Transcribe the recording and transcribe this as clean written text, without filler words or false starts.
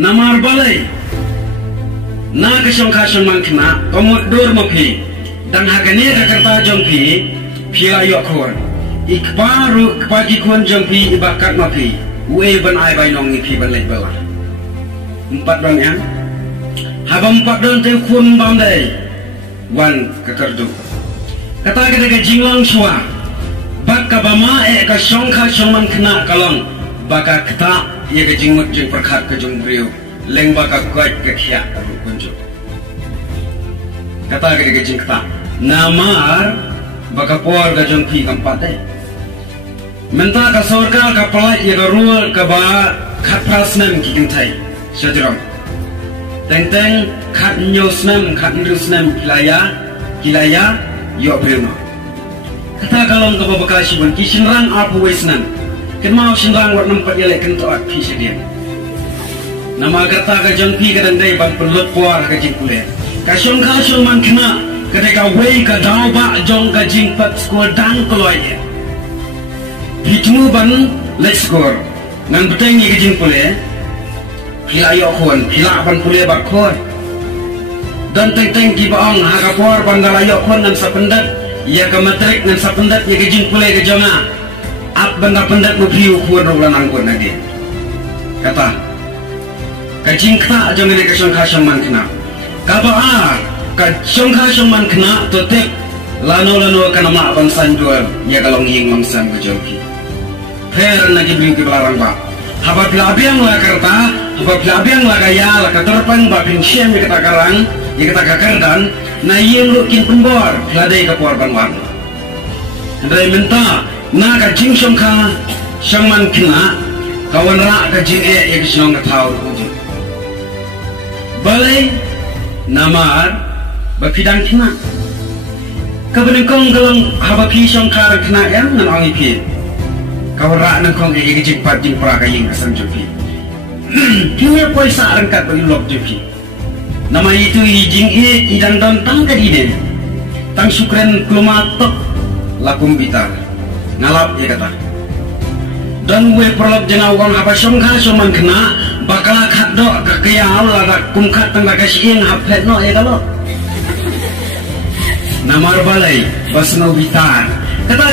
namar balai na kasong kasong mangkna komod dur mapi dan hagane kerta jongpi pia yok kon ikparu kpagi kon jongpi ibakat mapi we ban ai bai nong ipi ban lek bala empat dong ya haba empat dong te kun bam dai wan kekerdu kata kita jinglang suwa baka bama kasong kasong mangkna kalong baka kita ia ke jingmut jing perkhat ke jong brio leng baka kuat ke khia ru kunju kata ke jing kata namar baka por ga jong pi kampat dai menta ka sarkar ka palai ia ga rule ka ba khat prasnam ki kintai sajram teng teng khat nyosnam khat rusnam kilaya yo brio kata kalong ka babakashi ban kishinrang apu wesnan kenmau shinrang wat nampat yale kentoat pi sedian nama kata ka jongpi ka dandai ban perlut puar ka jingkule ka syong man kena kadai ka wei ka dau ba jong ka jingpat skor dang koloi pitmu ban let's score ngan beteng ni ka jingkule pila yo khon pila ban pule ba khon dan teng ki baong ha ka puar ban dalayo khon ngan sapendat ia ka matrik ngan sapendat ye ka jingkule ka jonga ap benda pendat mupriu kuat rolan angkut lagi kata kacing kena jangan dia kasong man kena kaba kasong man kena totek lano kana mak bangsan jual ya kalong ying mangsan kejauhi per lagi beli ke belarang ba haba pilabiang lah kerta haba pilabiang lah gaya lah keterpang ba pingsiem ya kata karang ya kata kakardan na ying lukin pembor piladai ke puar banwan andai minta na ka jing syong man kena kawan ra ka jing ya kisong ka tau kuju balai namar bapidang kena kabenengkong galang haba pi syong ka kena yang nan angi pi kawan ra nengkong ya jing pat jing pra ka ying asam jopi pinya poisa rangkat bagi lok jopi nama itu jing idang don tang ka dine tang sukren klumatok lakum bitar ngalap ya kata dan we perlok jenau wang apa syongka man kena bakal kado kakaya lah kumkat tengah kasih haplet no ya kalau namar balai basno bitar kata